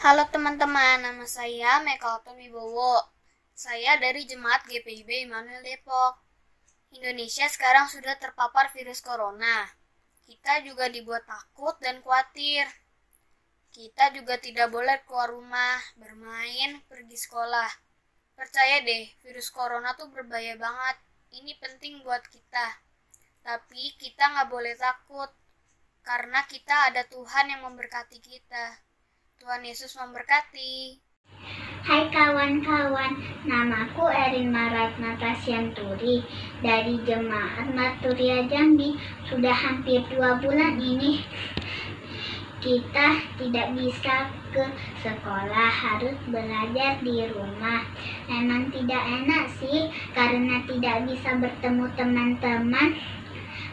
Halo teman-teman, nama saya Mekalton Wibowo. Saya dari Jemaat GPIB Immanuel Depok. Indonesia sekarang sudah terpapar virus corona. Kita juga dibuat takut dan khawatir. Kita juga tidak boleh keluar rumah, bermain, pergi sekolah. Percaya deh, virus corona tuh berbahaya banget. Ini penting buat kita. Tapi kita nggak boleh takut, karena kita ada Tuhan yang memberkati kita. Tuhan Yesus memberkati. Hai kawan-kawan, namaku Erin Maratnata Sianturi dari Jemaat Maturia Jambi. Sudah hampir 2 bulan ini kita tidak bisa ke sekolah, harus belajar di rumah. Memang tidak enak sih, karena tidak bisa bertemu teman-teman.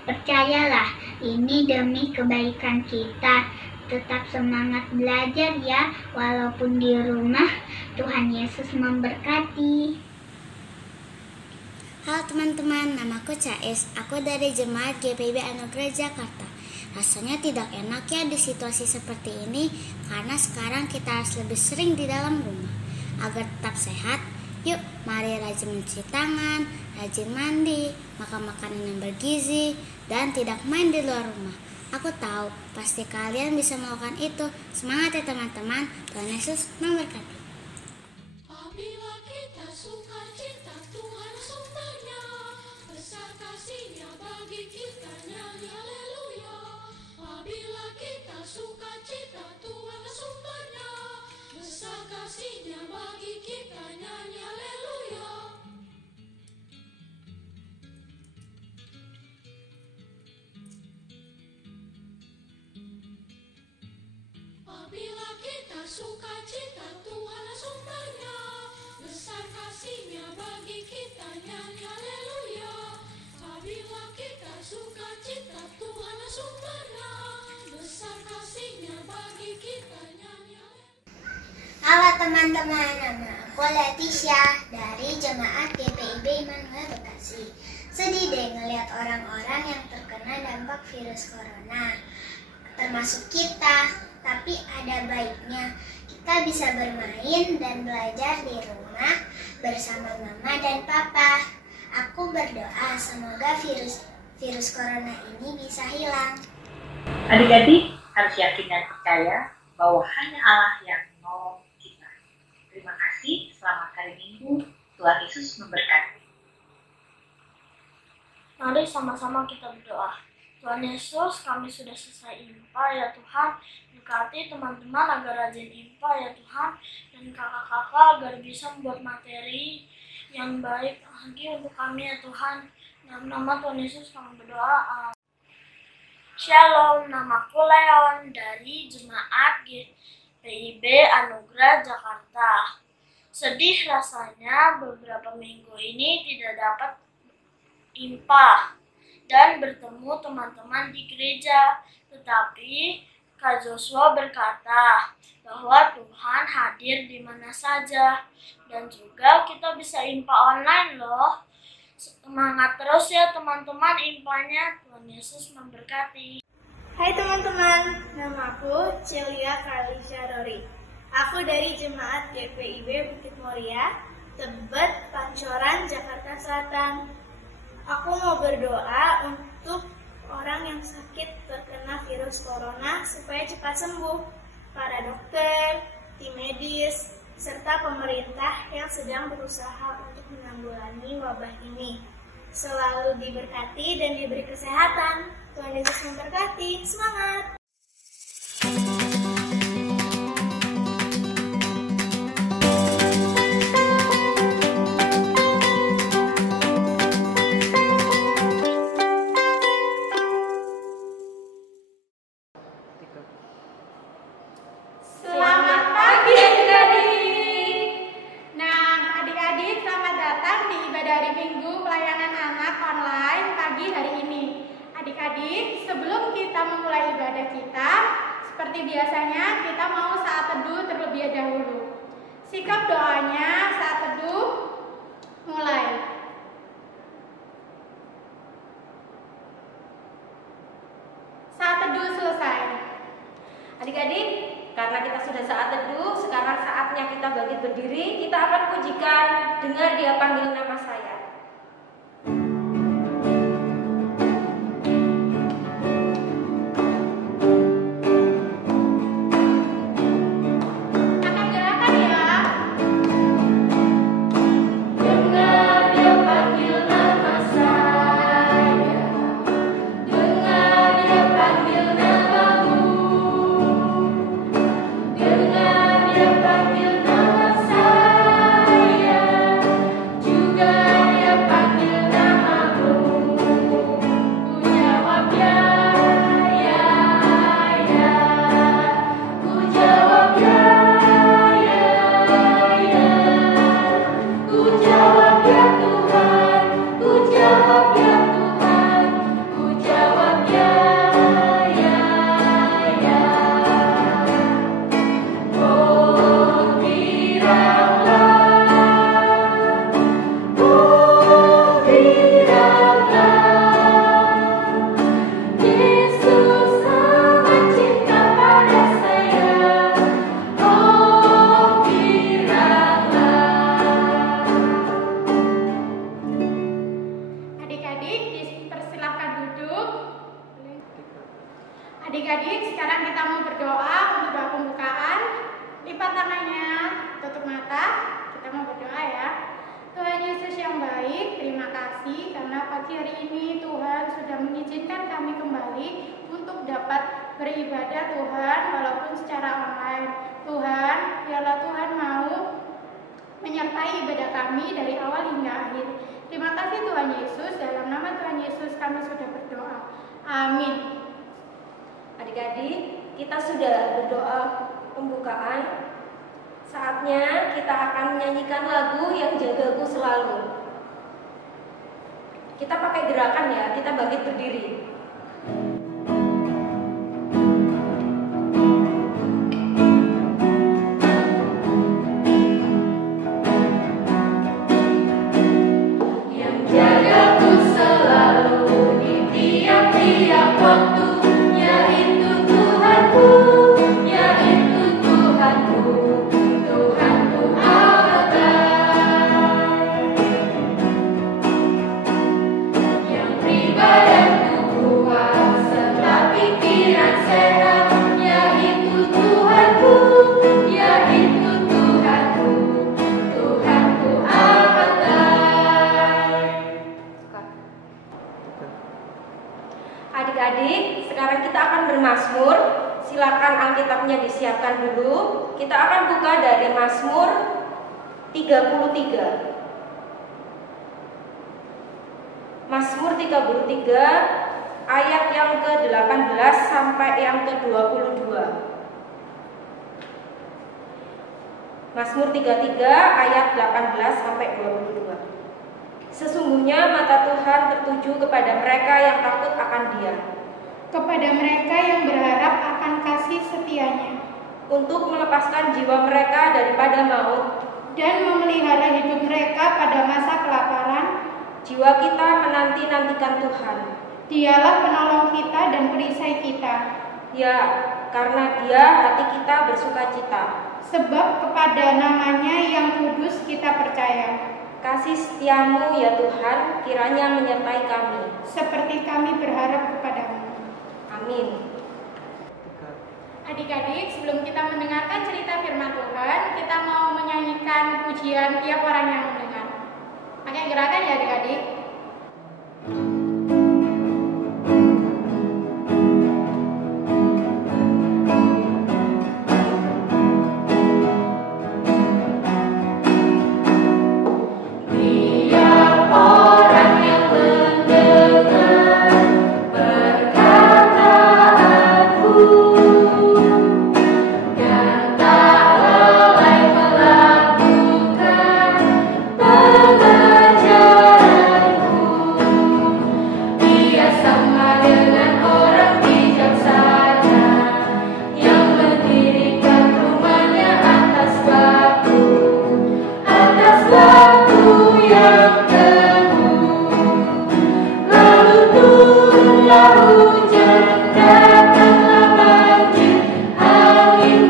Percayalah, ini demi kebaikan kita. Tetap semangat belajar ya, walaupun di rumah. Tuhan Yesus memberkati. Halo teman-teman, namaku Cais. Aku dari Jemaat GPIB Anugerah Jakarta. Rasanya tidak enak ya di situasi seperti ini, karena sekarang kita harus lebih sering di dalam rumah. Agar tetap sehat, yuk mari rajin mencuci tangan, rajin mandi, makan makanan yang bergizi, dan tidak main di luar rumah. Aku tahu, pasti kalian bisa melakukan itu. Semangat ya teman-teman, Tuhan Yesus memberkati. Apabila kita suka cita, Tuhan sumbernya, besar kasih-Nya bagi kita, nyanyi haleluya. Apabila kita suka cita, Tuhan sumbernya, besar kasih-Nya bagi kita, nyanyi haleluya. Apabila kita suka cita, Tuhan sumbernya, besar kasih-Nya bagi kita, nyanyi haleluya. Apabila kita suka cita, Tuhan sumbernya, besar kasih-Nya bagi kita, nyanyi haleluya. Halo teman-teman, nama aku Leticia dari Jemaat GPIB Immanuel Bekasi. Sedih deh ngelihat orang-orang yang terkena dampak virus corona, termasuk kita. Tapi ada baiknya, kita bisa bermain dan belajar di rumah bersama mama dan papa. Aku berdoa semoga virus corona ini bisa hilang. Adik-adik harus yakin dan percaya bahwa hanya Allah yang menolong kita. Terima kasih, selamat hari Minggu, Tuhan Yesus memberkati. Mari sama-sama kita berdoa. Tuhan Yesus, kami sudah selesai IMPA ya Tuhan. Berkati teman-teman agar rajin IMPA ya Tuhan. Dan kakak-kakak agar bisa membuat materi yang baik lagi untuk kami ya Tuhan. Dalam nama Tuhan Yesus kami berdoa. Shalom, namaku Leon dari Jemaat GPIB Anugerah Jakarta. Sedih rasanya beberapa minggu ini tidak dapat IMPA dan bertemu teman-teman di gereja. Tetapi Kak Joshua berkata bahwa Tuhan hadir di mana saja. Dan juga kita bisa IMPA online loh. Semangat terus ya teman-teman IMPA-nya. Tuhan Yesus memberkati. Hai teman-teman, namaku Celia Kalisha Rori. Aku dari Jemaat GPIB Bukit Muria, Tebet, Pancoran, Jakarta Selatan. Aku mau berdoa untuk orang yang sakit terkena virus corona supaya cepat sembuh, para dokter, tim medis, serta pemerintah yang sedang berusaha untuk menanggulangi wabah ini. Selalu diberkati dan diberi kesehatan. Tuhan Yesus memberkati. Semangat! Selamat pagi adik-adik. Nah, adik-adik selamat datang di ibadah hari Minggu pelayanan anak online pagi hari ini. Adik-adik, sebelum kita memulai ibadah kita, seperti biasanya kita mau saat teduh terlebih dahulu. Sikap doanya saat teduh mulai. Saat teduh selesai. Adik-adik, karena kita sudah saat teduh, sekarang saatnya kita bangkit berdiri. Kita akan pujikan "Dengar Dia Panggil Nama Saya". Adik-adik, sekarang kita mau berdoa untuk doa pembukaan. Lipat tangannya, tutup mata, kita mau berdoa ya. Tuhan Yesus yang baik, terima kasih karena pagi hari ini Tuhan sudah mengizinkan kami kembali untuk dapat beribadah Tuhan, walaupun secara online. Tuhan, biarlah Tuhan mau menyertai ibadah kami dari awal hingga akhir. Terima kasih Tuhan Yesus, dalam nama Tuhan Yesus kami sudah berdoa. Amin. Adik-adik, kita sudah berdoa pembukaan. Saatnya kita akan menyanyikan lagu "Yang Jagaku Selalu". Kita pakai gerakan ya, kita bangkit berdiri. Adik-adik, sekarang kita akan bermazmur. Silakan Alkitabnya disiapkan dulu. Kita akan buka dari Mazmur 33. Mazmur 33 ayat yang ke-18 sampai yang ke-22. Mazmur 33 ayat 18 sampai 22. Sesungguhnya mata Tuhan tertuju kepada mereka yang takut akan Dia, kepada mereka yang berharap akan kasih setianya, untuk melepaskan jiwa mereka daripada maut dan memelihara hidup mereka pada masa kelaparan. Jiwa kita menanti-nantikan Tuhan. Dialah penolong kita dan perisai kita. Ya, karena Dia hati kita bersukacita. Sebab kepada nama-Nya yang kudus kita percaya. Kasih setiamu ya Tuhan kiranya menyertai kami, seperti kami berharap kepadamu. Amin. Adik-adik, sebelum kita mendengarkan cerita firman Tuhan, kita mau menyanyikan pujian tiap orang yang mendengar. Pakai gerakan ya adik-adik. Hujan datanglah banjir, angin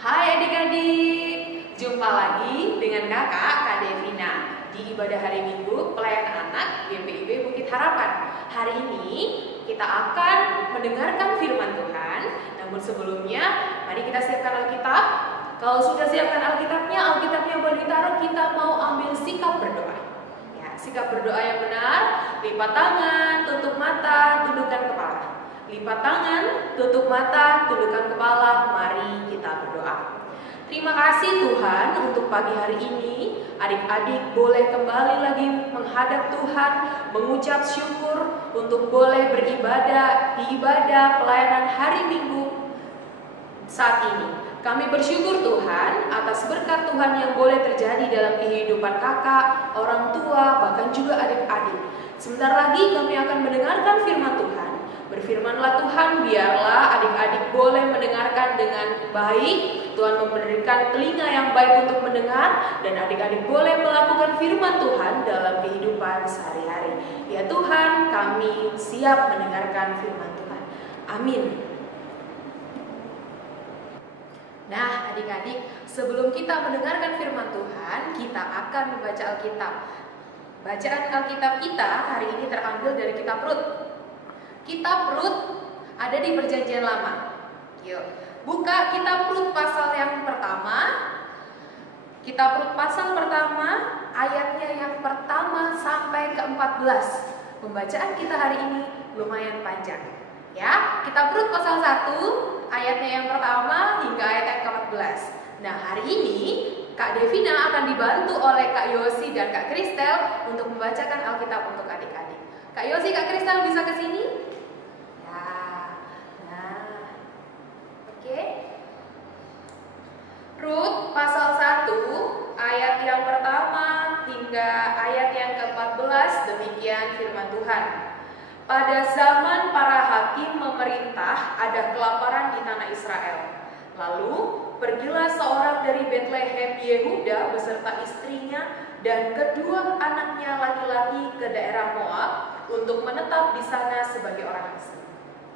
Hai adik-adik, jumpa lagi dengan kakak Kak Devina di ibadah hari Minggu pelayanan anak GPIB Bukit Harapan. Hari ini kita akan mendengarkan firman Tuhan, namun sebelumnya mari kita siapkan Alkitab. Kalau sudah siapkan Alkitabnya boleh ditaruh, kita mau ambil sikap berdoa. Ya, sikap berdoa yang benar, lipat tangan, tutup mata, tundukkan kepala. Lipat tangan, tutup mata, tundukkan kepala, mari kita berdoa. Terima kasih Tuhan untuk pagi hari ini, adik-adik boleh kembali lagi menghadap Tuhan, mengucap syukur untuk boleh beribadah di ibadah pelayanan hari Minggu saat ini. Kami bersyukur Tuhan atas berkat Tuhan yang boleh terjadi dalam kehidupan kakak, orang tua, bahkan juga adik-adik. Sebentar lagi kami akan mendengarkan firman Tuhan. Berfirmanlah Tuhan, biarlah adik-adik boleh mendengarkan dengan baik. Tuhan memberikan telinga yang baik untuk mendengar, dan adik-adik boleh melakukan firman Tuhan dalam kehidupan sehari-hari. Ya Tuhan, kami siap mendengarkan firman Tuhan. Amin. Nah adik-adik, sebelum kita mendengarkan firman Tuhan, kita akan membaca Alkitab. Bacaan Alkitab kita hari ini terambil dari kitab Rut. Kitab Rut ada di Perjanjian Lama. Yuk, buka kitab Rut pasal yang pertama. Kitab Rut pasal pertama, ayatnya yang pertama sampai ke-14. Pembacaan kita hari ini lumayan panjang. Ya, kitab Rut pasal 1, ayatnya yang pertama hingga ayat yang ke-14. Nah, hari ini Kak Devina akan dibantu oleh Kak Yosi dan Kak Kristel untuk membacakan Alkitab untuk adik-adik. Kak Yosi, Kak Kristel bisa ke sini? Rut pasal 1 ayat yang pertama hingga ayat yang ke-14, demikian firman Tuhan. Pada zaman para hakim memerintah, ada kelaparan di tanah Israel. Lalu pergilah seorang dari Betlehem Yehuda beserta istrinya dan kedua anaknya laki-laki ke daerah Moab untuk menetap di sana sebagai orang asing.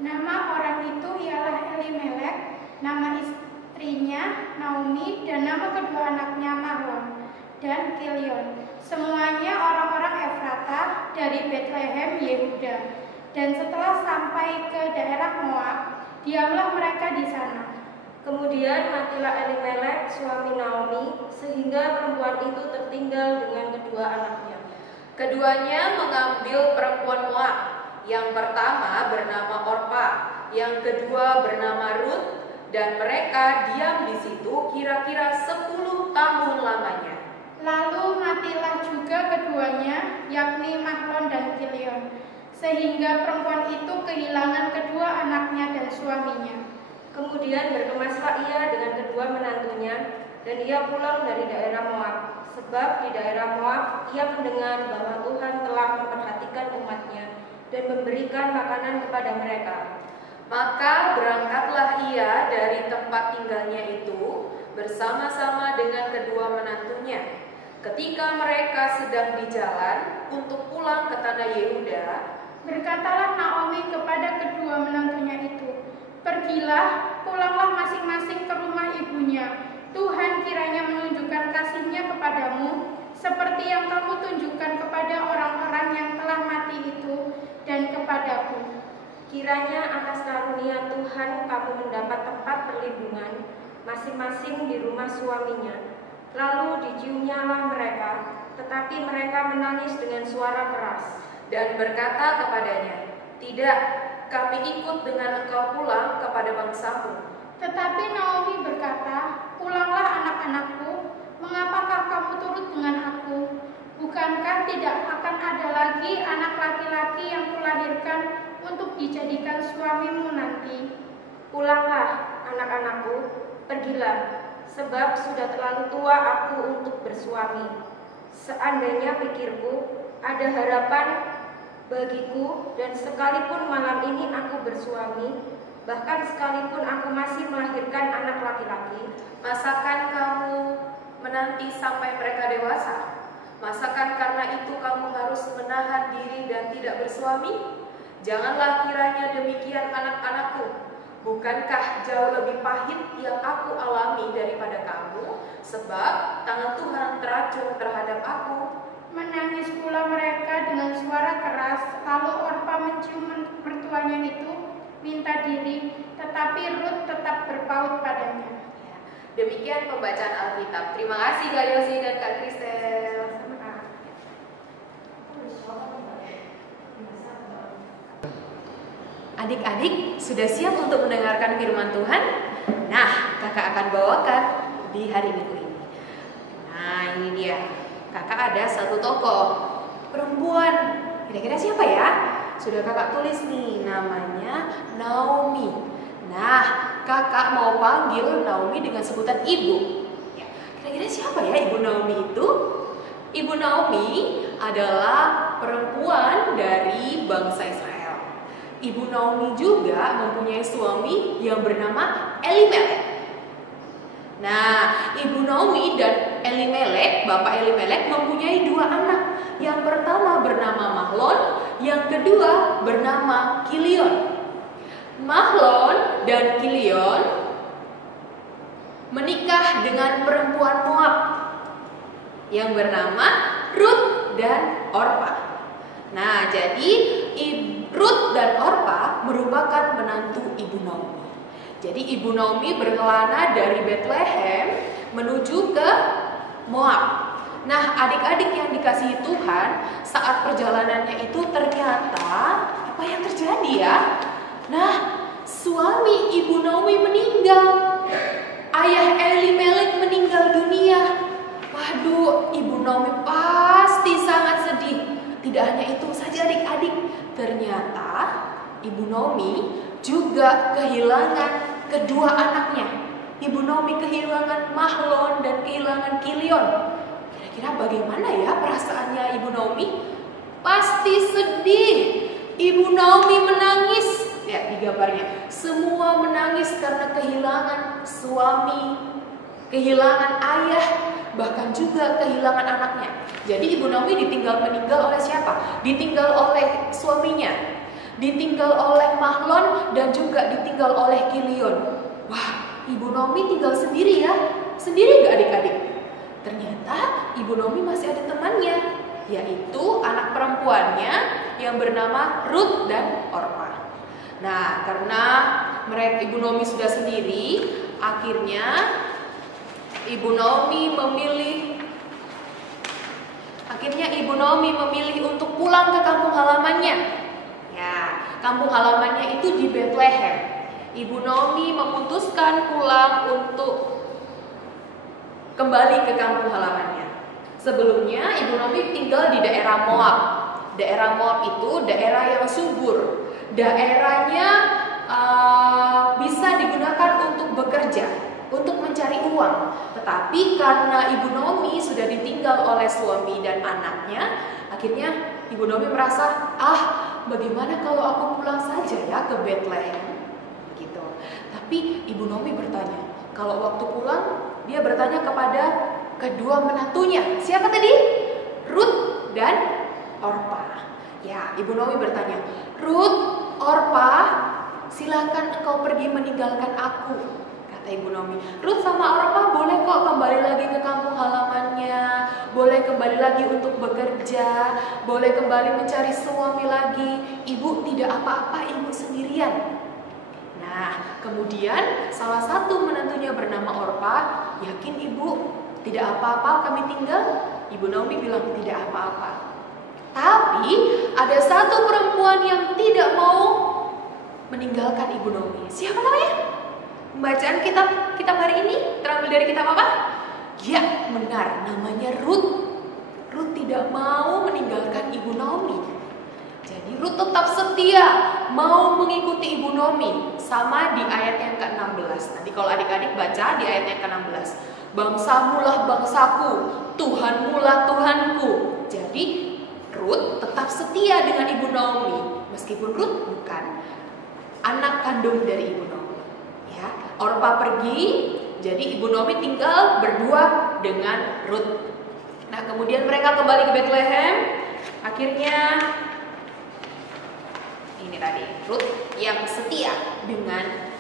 Nama orang itu ialah Elimelek, nama istrinya Naomi, dan nama kedua anaknya Mahlon dan Kilion. Semuanya orang-orang Efratah dari Betlehem Yehuda. Dan setelah sampai ke daerah Moab, diamlah mereka di sana. Kemudian matilah Elimelek suami Naomi, sehingga perempuan itu tertinggal dengan kedua anaknya. Keduanya mengambil perempuan Moab. Yang pertama bernama Orpa, yang kedua bernama Rut, dan mereka diam di situ kira-kira 10 tahun lamanya. Lalu matilah juga keduanya, yakni Mahlon dan Kilion, sehingga perempuan itu kehilangan kedua anaknya dan suaminya. Kemudian berkemaslah ia dengan kedua menantunya, dan ia pulang dari daerah Moab, sebab di daerah Moab ia mendengar bahwa Tuhan telah memperhatikan umatnya dan memberikan makanan kepada mereka. Maka berangkatlah ia dari tempat tinggalnya itu bersama-sama dengan kedua menantunya. Ketika mereka sedang di jalan untuk pulang ke tanah Yehuda, berkatalah Naomi kepada kedua menantunya itu, "Pergilah, pulanglah masing-masing ke rumah ibunya. Tuhan kiranya menunjukkan kasih-Nya kepadamu, seperti yang kamu tunjukkan kepada orang-orang yang telah mati itu dan kepadaku. Kiranya atas karunia Tuhan kamu mendapat tempat perlindungan masing-masing di rumah suaminya." Lalu diciumnyalah mereka, tetapi mereka menangis dengan suara keras dan berkata kepadanya, "Tidak, kami ikut dengan engkau pulang kepada bangsamu." Tetapi Naomi berkata, "Pulanglah anak-anakku, mengapakah kamu turut dengan aku? Bukankah tidak akan ada lagi anak laki-laki yang kulahirkan untuk dijadikan suamimu nanti?" "Pulanglah, anak-anakku, pergilah, sebab sudah terlalu tua aku untuk bersuami. Seandainya pikirku, ada harapan bagiku, dan sekalipun malam ini aku bersuami, bahkan sekalipun aku masih melahirkan anak laki-laki, masakan kamu menanti sampai mereka dewasa? Masakan karena itu kamu harus menahan diri dan tidak bersuami? Janganlah kiranya demikian anak-anakku. Bukankah jauh lebih pahit yang aku alami daripada kamu, sebab tangan Tuhan teracung terhadap aku. Menangis pula mereka dengan suara keras, lalu Orpa mencium mertuanya itu, minta diri, tetapi Rut tetap berpaut padanya. Demikian pembacaan Alkitab. Terima kasih Kak Yosi dan Kak Kristel. Adik-adik sudah siap untuk mendengarkan firman Tuhan? Nah, kakak akan bawakan di hari Minggu ini. Nah, ini dia. Kakak ada satu tokoh perempuan. Kira-kira siapa ya? Sudah kakak tulis nih, namanya Naomi. Nah, kakak mau panggil Naomi dengan sebutan ibu. Ya, kira-kira siapa ya ibu Naomi itu? Ibu Naomi adalah perempuan dari bangsa Israel. Ibu Naomi juga mempunyai suami yang bernama Elimelek. Nah, Ibu Naomi dan Elimelek, Bapak Elimelek mempunyai dua anak. Yang pertama bernama Mahlon, yang kedua bernama Kilion. Mahlon dan Kilion menikah dengan perempuan Moab yang bernama Rut dan Orpa. Nah, jadi Rut dan Orpa merupakan menantu Ibu Naomi. Jadi Ibu Naomi berkelana dari Bethlehem menuju ke Moab. Nah, adik-adik yang dikasihi Tuhan, saat perjalanannya itu ternyata apa yang terjadi ya? Nah, suami Ibu Naomi meninggal. Ayah Elimelek meninggal dunia. Waduh, Ibu Naomi pasti sangat sedih. Tidak hanya itu saja adik-adik, ternyata Ibu Naomi juga kehilangan kedua anaknya. Ibu Naomi kehilangan Mahlon dan kehilangan Kilion. Kira-kira bagaimana ya perasaannya Ibu Naomi? Pasti sedih. Ibu Naomi menangis. Ya, di gambarnya. Semua menangis karena kehilangan suami, kehilangan ayah, bahkan juga kehilangan anaknya. Jadi Ibu Naomi meninggal oleh siapa? Ditinggal oleh suaminya, ditinggal oleh Mahlon, dan juga ditinggal oleh Kilion. Wah, Ibu Naomi tinggal sendiri ya? Sendiri gak adik-adik? Ternyata Ibu Naomi masih ada temannya, yaitu anak perempuannya yang bernama Rut dan Orpa. Nah, karena Ibu Naomi sudah sendiri, akhirnya Ibu Naomi memilih untuk pulang ke kampung halamannya. Ya, kampung halamannya itu di Bethlehem. Ibu Naomi memutuskan pulang untuk kembali ke kampung halamannya. Sebelumnya Ibu Naomi tinggal di daerah Moab. Daerah Moab itu daerah yang subur. Daerahnya bisa digunakan untuk bekerja, untuk mencari uang. Tetapi karena Ibu Naomi sudah ditinggal oleh suami dan anaknya, akhirnya Ibu Naomi merasa, bagaimana kalau aku pulang saja ya ke Bethlehem? Gitu. Tapi Ibu Naomi bertanya, kalau waktu pulang dia bertanya kepada kedua menantunya. Siapa tadi? Rut dan Orpa. Ya, Ibu Naomi bertanya, Rut, Orpa, silakan engkau pergi meninggalkan aku. Ibu Naomi, Rut sama Orpa boleh kok kembali lagi ke kampung halamannya, boleh kembali lagi untuk bekerja, boleh kembali mencari suami lagi. Ibu tidak apa-apa, ibu sendirian. Nah, kemudian salah satu menantunya bernama Orpa, yakin ibu tidak apa-apa kami tinggal? Ibu Naomi bilang tidak apa-apa. Tapi ada satu perempuan yang tidak mau meninggalkan Ibu Naomi. Siapa namanya? Pembacaan kitab hari ini terambil dari kitab apa? Ya, benar, namanya Rut. Rut tidak mau meninggalkan Ibu Naomi. Jadi Rut tetap setia mau mengikuti Ibu Naomi. Sama di ayat yang ke-16. Nanti kalau adik-adik baca di ayat yang ke-16. Bangsamulah bangsaku, Tuhanmulah Tuhanku. Jadi Rut tetap setia dengan Ibu Naomi. Meskipun Rut bukan anak kandung dari Ibu Naomi. Orpa pergi, jadi Ibu Naomi tinggal berdua dengan Rut. Nah, kemudian mereka kembali ke Bethlehem. Akhirnya ini tadi Rut yang setia dengan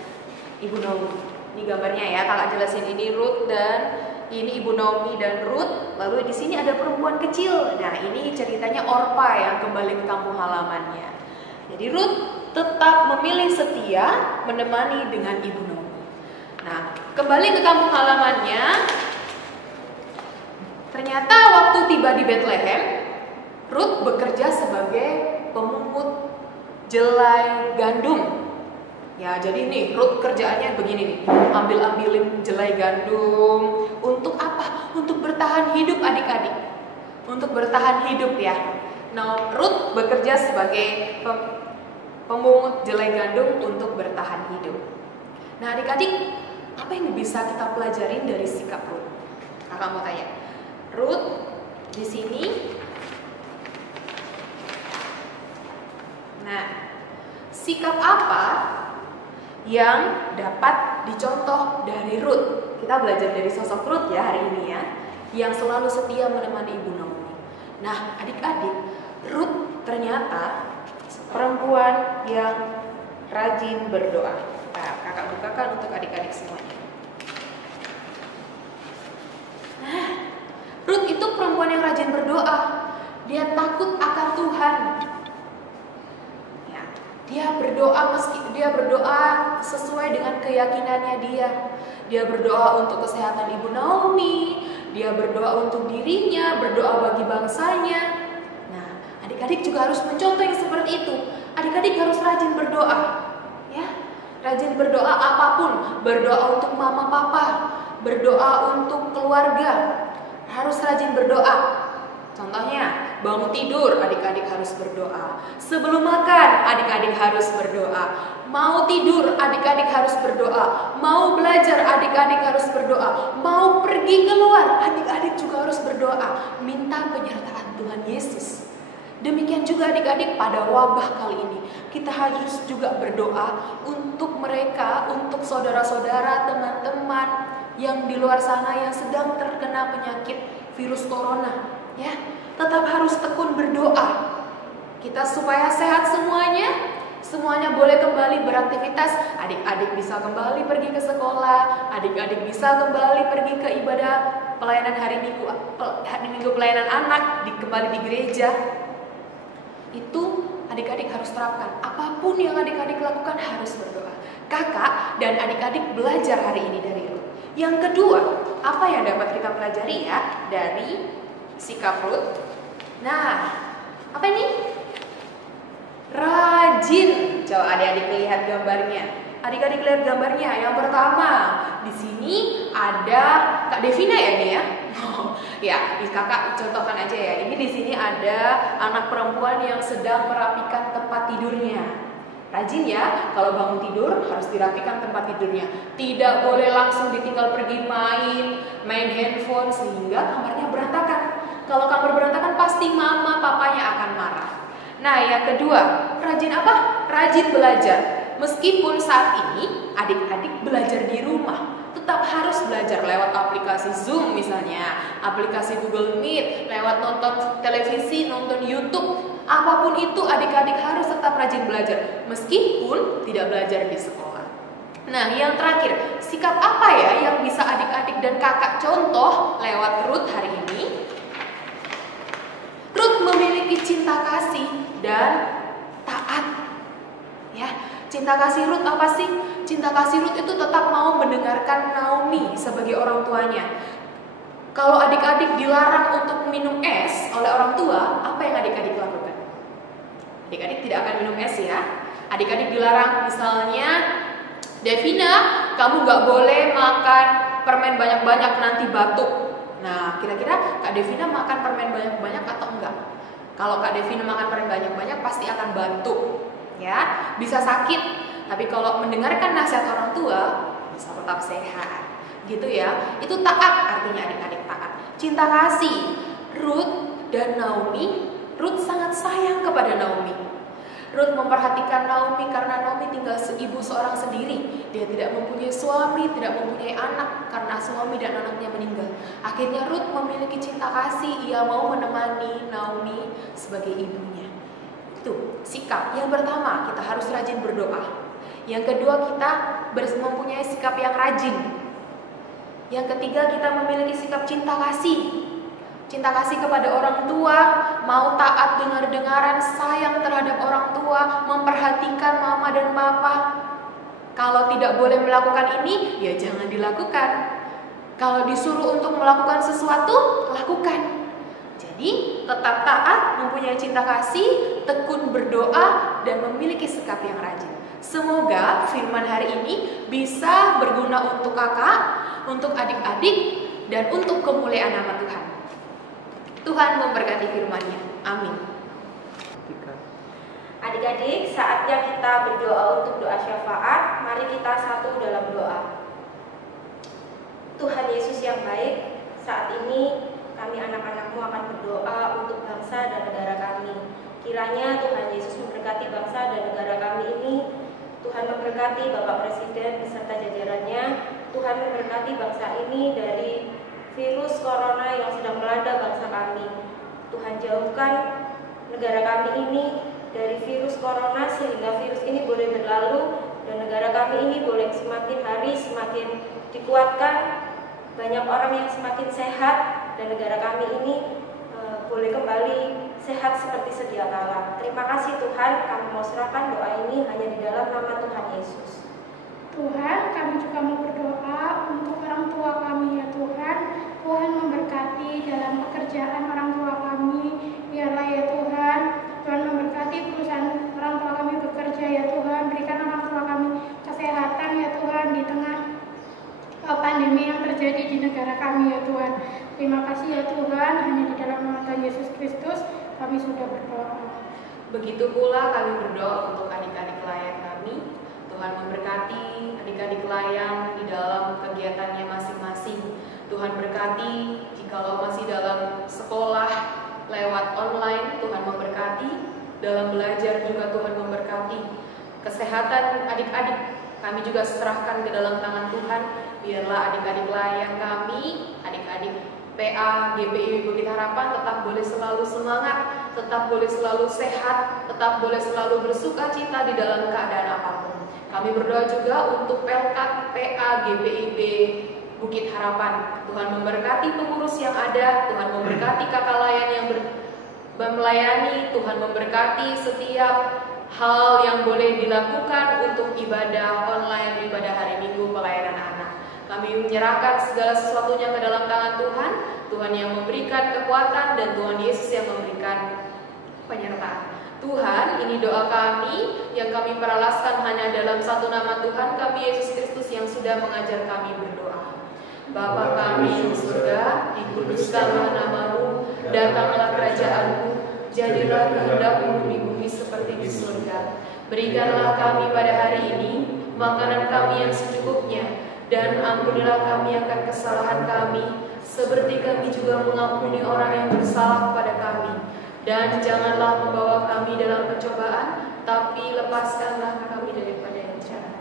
Ibu Naomi. Ini gambarnya ya, kakak jelasin ini Ruth dan ini Ibu Naomi dan Ruth. Lalu di sini ada perempuan kecil. Nah, ini ceritanya Orpa yang kembali ke kampung halamannya. Jadi Ruth tetap memilih setia menemani dengan Ibu Naomi. Nah, kembali ke kampung halamannya. Ternyata waktu tiba di Bethlehem, Ruth bekerja sebagai pemungut jelai gandum. Ya, jadi nih Ruth kerjaannya begini nih, ambil-ambilin jelai gandum. Untuk apa? Untuk bertahan hidup adik-adik. Untuk bertahan hidup ya. Nah, Ruth bekerja sebagai pemungut jelai gandum untuk bertahan hidup. Nah, adik-adik, apa yang bisa kita pelajarin dari sikap Ruth? Kakak mau tanya. Ruth di sini. Nah, sikap apa yang dapat dicontoh dari Ruth? Kita belajar dari sosok Ruth ya hari ini ya, yang selalu setia menemani Ibu Naomi. Nah, adik-adik, Ruth ternyata perempuan yang rajin berdoa. Nah, kakak bukakan untuk adik-adik semuanya. Nah, Ruth itu perempuan yang rajin berdoa. Dia takut akan Tuhan. Dia berdoa sesuai dengan keyakinannya dia. Dia berdoa untuk kesehatan Ibu Naomi, dia berdoa untuk dirinya, berdoa bagi bangsanya. Nah, adik-adik juga harus mencontoh yang seperti itu. Adik-adik harus rajin berdoa, ya. Rajin berdoa apapun, berdoa untuk mama papa, berdoa untuk keluarga. Harus rajin berdoa. Contohnya, bangun tidur, adik-adik harus berdoa. Sebelum makan, adik-adik harus berdoa. Mau tidur, adik-adik harus berdoa. Mau belajar, adik-adik harus berdoa. Mau pergi keluar, adik-adik juga harus berdoa. Minta penyertaan Tuhan Yesus. Demikian juga adik-adik pada wabah kali ini. Kita harus juga berdoa untuk mereka, untuk saudara-saudara, teman-teman yang di luar sana yang sedang terkena penyakit virus corona. Ya, tetap harus tekun berdoa. Kita supaya sehat semuanya boleh kembali beraktivitas. Adik-adik bisa kembali pergi ke sekolah, adik-adik bisa kembali pergi ke ibadah pelayanan hari Minggu pelayanan anak, kembali di gereja. Itu adik-adik harus terapkan. Apapun yang adik-adik lakukan harus berdoa. Kakak dan adik-adik belajar hari ini dari Ruth. Yang kedua, apa yang dapat kita pelajari ya dari sikap Ruth? Nah, apa ini? Rajin. Coba adik-adik lihat gambarnya. Adik-adik lihat gambarnya. Yang pertama, di sini ada Kak Devina ya ini ya. Ya, kakak contohkan aja ya. Ini di sini ada anak perempuan yang sedang merapikan tempat tidurnya. Rajin ya, kalau bangun tidur harus dirapikan tempat tidurnya. Tidak boleh langsung ditinggal pergi main handphone sehingga kamarnya berantakan. Kalau kamar berantakan pasti mama papanya akan marah. Nah, yang kedua, rajin apa? Rajin belajar. Meskipun saat ini adik-adik belajar di rumah, tetap harus belajar lewat aplikasi Zoom misalnya, aplikasi Google Meet, lewat nonton televisi, nonton YouTube. Apapun itu adik-adik harus tetap rajin belajar meskipun tidak belajar di sekolah. Nah, yang terakhir, sikap apa ya yang bisa adik-adik dan kakak contoh lewat Ruth hari ini? Ruth memiliki cinta kasih dan taat. Ya, cinta kasih Ruth apa sih? Cinta kasih Ruth itu tetap mau mendengarkan Naomi sebagai orang tuanya. Kalau adik-adik dilarang untuk minum es oleh orang tua, apa yang adik-adik lakukan? Adik-adik tidak akan minum es ya. Adik-adik dilarang misalnya, Devina, kamu gak boleh makan permen banyak-banyak nanti batuk. Nah, kira-kira Kak Devina makan permen banyak-banyak atau enggak? Kalau Kak Devina makan permen banyak-banyak pasti akan batuk, ya, bisa sakit. Tapi kalau mendengarkan nasihat orang tua, bisa tetap sehat, gitu ya. Itu taat, artinya adik-adik taat. Cinta kasih, Ruth dan Naomi. Ruth sangat sayang kepada Naomi. Ruth memperhatikan Naomi karena Naomi tinggal ibu seorang sendiri. Dia tidak mempunyai suami, tidak mempunyai anak karena suami dan anaknya meninggal. Akhirnya Ruth memiliki cinta kasih, ia mau menemani Naomi sebagai ibunya. Itu sikap. Yang pertama, kita harus rajin berdoa. Yang kedua, kita mempunyai sikap yang rajin. Yang ketiga, kita memiliki sikap cinta kasih. Cinta kasih kepada orang tua, mau taat dengar-dengaran, sayang terhadap orang tua, memperhatikan mama dan papa. Kalau tidak boleh melakukan ini, ya jangan dilakukan. Kalau disuruh untuk melakukan sesuatu, lakukan. Jadi, tetap taat, mempunyai cinta kasih, tekun berdoa, dan memiliki sikap yang rajin. Semoga firman hari ini bisa berguna untuk kakak, untuk adik-adik, dan untuk kemuliaan nama Tuhan. Tuhan memberkati firman-Nya. Amin. Adik-adik, saatnya kita berdoa untuk doa syafaat. Mari kita satu dalam doa. Tuhan Yesus yang baik, saat ini kami anak-anak-Mu akan berdoa untuk bangsa dan negara kami. Kiranya Tuhan Yesus memberkati bangsa dan negara kami ini. Tuhan memberkati Bapak Presiden beserta jajarannya. Tuhan memberkati bangsa ini dari virus corona yang sedang melanda bangsa kami. Tuhan jauhkan negara kami ini dari virus corona sehingga virus ini boleh berlalu dan negara kami ini boleh semakin hari semakin dikuatkan. Banyak orang yang semakin sehat dan negara kami ini boleh kembali sehat seperti sedia kala. Terima kasih Tuhan, kami mau serahkan doa ini hanya di dalam nama Tuhan Yesus. Tuhan, kami juga mau berdoa untuk orang tua kami ya Tuhan. Tuhan memberkati dalam pekerjaan orang tua kami. Biarlah ya Tuhan, Tuhan memberkati perusahaan orang tua kami bekerja ya Tuhan. Berikan orang tua kami kesehatan ya Tuhan di tengah pandemi yang terjadi di negara kami ya Tuhan. Terima kasih ya Tuhan, hanya di dalam nama Tuhan Yesus Kristus kami sudah berdoa. Begitu pula kami berdoa untuk adik-adik layan kami. Tuhan memberkati adik-adik layan di dalam kegiatannya masing-masing. Tuhan berkati jikalau masih dalam sekolah lewat online, Tuhan memberkati. Dalam belajar juga Tuhan memberkati. Kesehatan adik-adik kami juga serahkan ke dalam tangan Tuhan. Biarlah adik-adik layan kami, adik-adik PA GPIB Bukit Harapan tetap boleh selalu semangat, tetap boleh selalu sehat, tetap boleh selalu bersuka cita di dalam keadaan apapun. Kami berdoa juga untuk Pelkat PA GPIB Bukit Harapan. Tuhan memberkati pengurus yang ada, Tuhan memberkati kakak layan yang melayani, Tuhan memberkati setiap hal yang boleh dilakukan untuk ibadah online, ibadah hari Minggu, pelayanan anak. Kami menyerahkan segala sesuatunya ke dalam tangan Tuhan. Tuhan yang memberikan kekuatan dan Tuhan Yesus yang memberikan penyertaan. Tuhan, ini doa kami yang kami peralaskan hanya dalam satu nama Tuhan kami Yesus Kristus yang sudah mengajar kami berdoa. Bapa kami yang surga, dikuduskanlah nama-Mu, datanglah kerajaan-Mu, jadilah kehendak-Mu di bumi seperti di surga. Berikanlah kami pada hari ini makanan kami yang secukupnya, dan ampunilah kami akan kesalahan kami, seperti kami juga mengampuni orang yang bersalah kepada kami. Dan janganlah membawa kami dalam pencobaan, tapi lepaskanlah kami daripada yang jahat.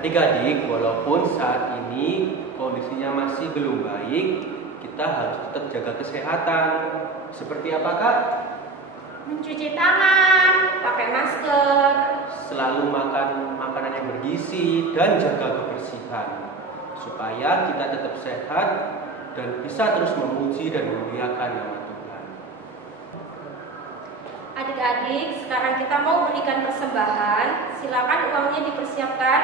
Adik-adik, walaupun saat ini kondisinya masih belum baik, kita harus tetap jaga kesehatan. Seperti apa, Kak? Mencuci tangan, pakai masker, Selalu makan makanan yang bergizi dan jaga kebersihan, supaya kita tetap sehat dan bisa terus memuji dan memuliakan nama Tuhan. Adik-adik, sekarang kita mau berikan persembahan. Silakan uangnya dipersiapkan.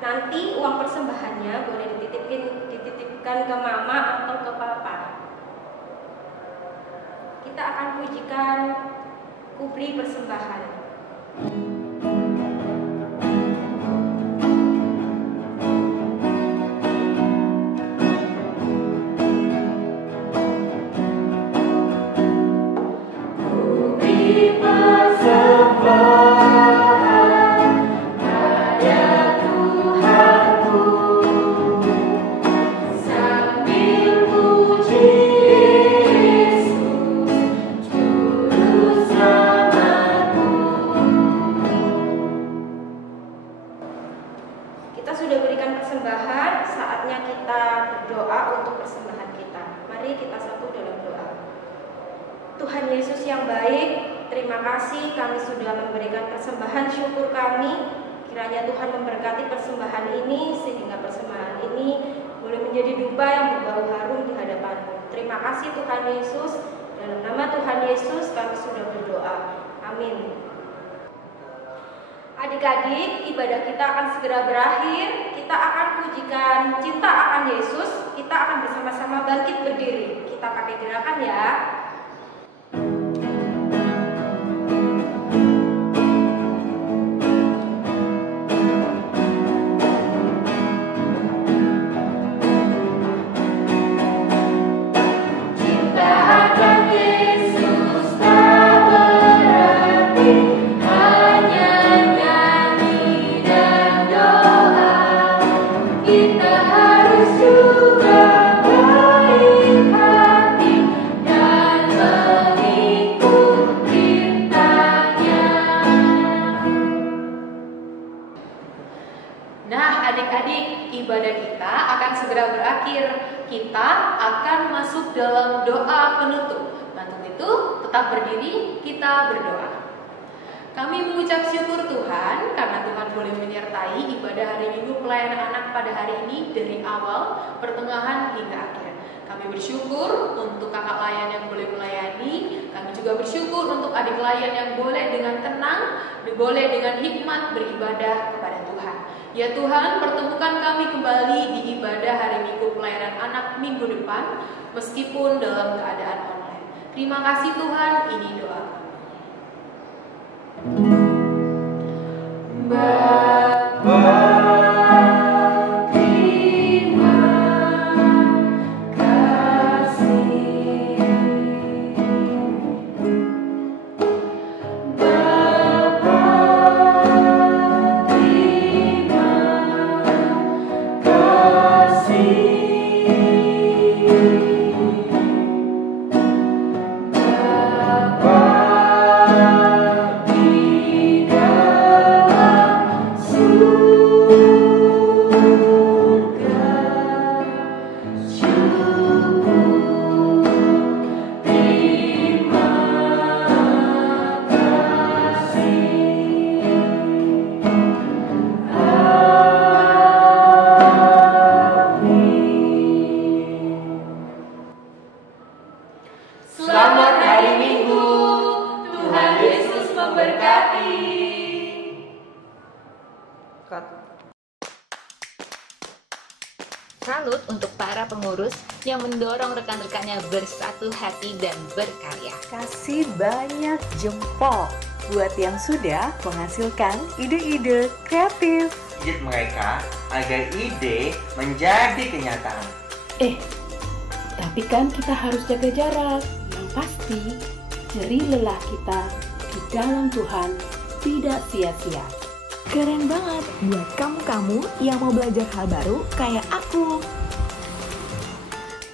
Nanti uang persembahannya boleh dititipkan ke mama atau ke papa. Kita akan pujikan kubli persembahan. Kubli persembahan. Kita sudah berikan persembahan, saatnya kita berdoa untuk persembahan kita. Mari kita satu dalam doa. Tuhan Yesus yang baik, terima kasih kami sudah memberikan persembahan syukur kami. Kiranya Tuhan memberkati persembahan ini, sehingga persembahan ini boleh menjadi dupa yang berbau harum di hadapan-Mu. Terima kasih Tuhan Yesus, dalam nama Tuhan Yesus kami sudah berdoa. Amin. Adik-adik, ibadah kita akan segera berakhir. Kita akan pujikan cinta akan Yesus. Kita akan bersama-sama bangkit berdiri. Kita pakai gerakan ya. Ibadah kita akan segera berakhir. Kita akan masuk dalam doa penutup. Untuk itu, tetap berdiri, kita berdoa. Kami mengucap syukur Tuhan karena Tuhan boleh menyertai ibadah hari Minggu pelayanan anak pada hari ini dari awal, pertengahan hingga akhir. Kami bersyukur untuk kakak layan yang boleh melayani. Kami juga bersyukur untuk adik layan yang boleh dengan tenang, boleh dengan hikmat beribadah kepada Tuhan. Ya Tuhan, pertemukan kami kembali di ibadah hari Minggu pelayanan anak minggu depan, meskipun dalam keadaan online. Terima kasih Tuhan, ini doa kami. Salut untuk para pengurus yang mendorong rekan-rekannya bersatu hati dan berkarya. Kasih banyak jempol buat yang sudah menghasilkan ide-ide kreatif. Pijit mereka agar ide menjadi kenyataan. Tapi kan kita harus jaga jarak. Yang pasti, jerih lelah kita di dalam Tuhan tidak sia-sia. Keren banget buat kamu-kamu yang mau belajar hal baru kayak aku.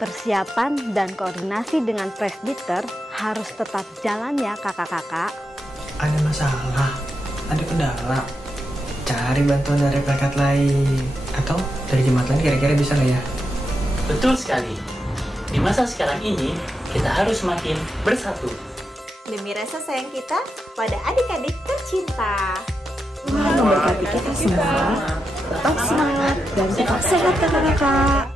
Persiapan dan koordinasi dengan presbiter harus tetap jalan ya kakak-kakak. Ada masalah, ada kendala, cari bantuan dari perangkat lain. Atau dari jemaat lain kira-kira bisa nggak ya? Betul sekali. Di masa sekarang ini, kita harus semakin bersatu. Demi rasa sayang kita pada adik-adik tercinta. Tuhan memberkati kita semua. Tetap semangat dan tetap sehat kakak-kakak.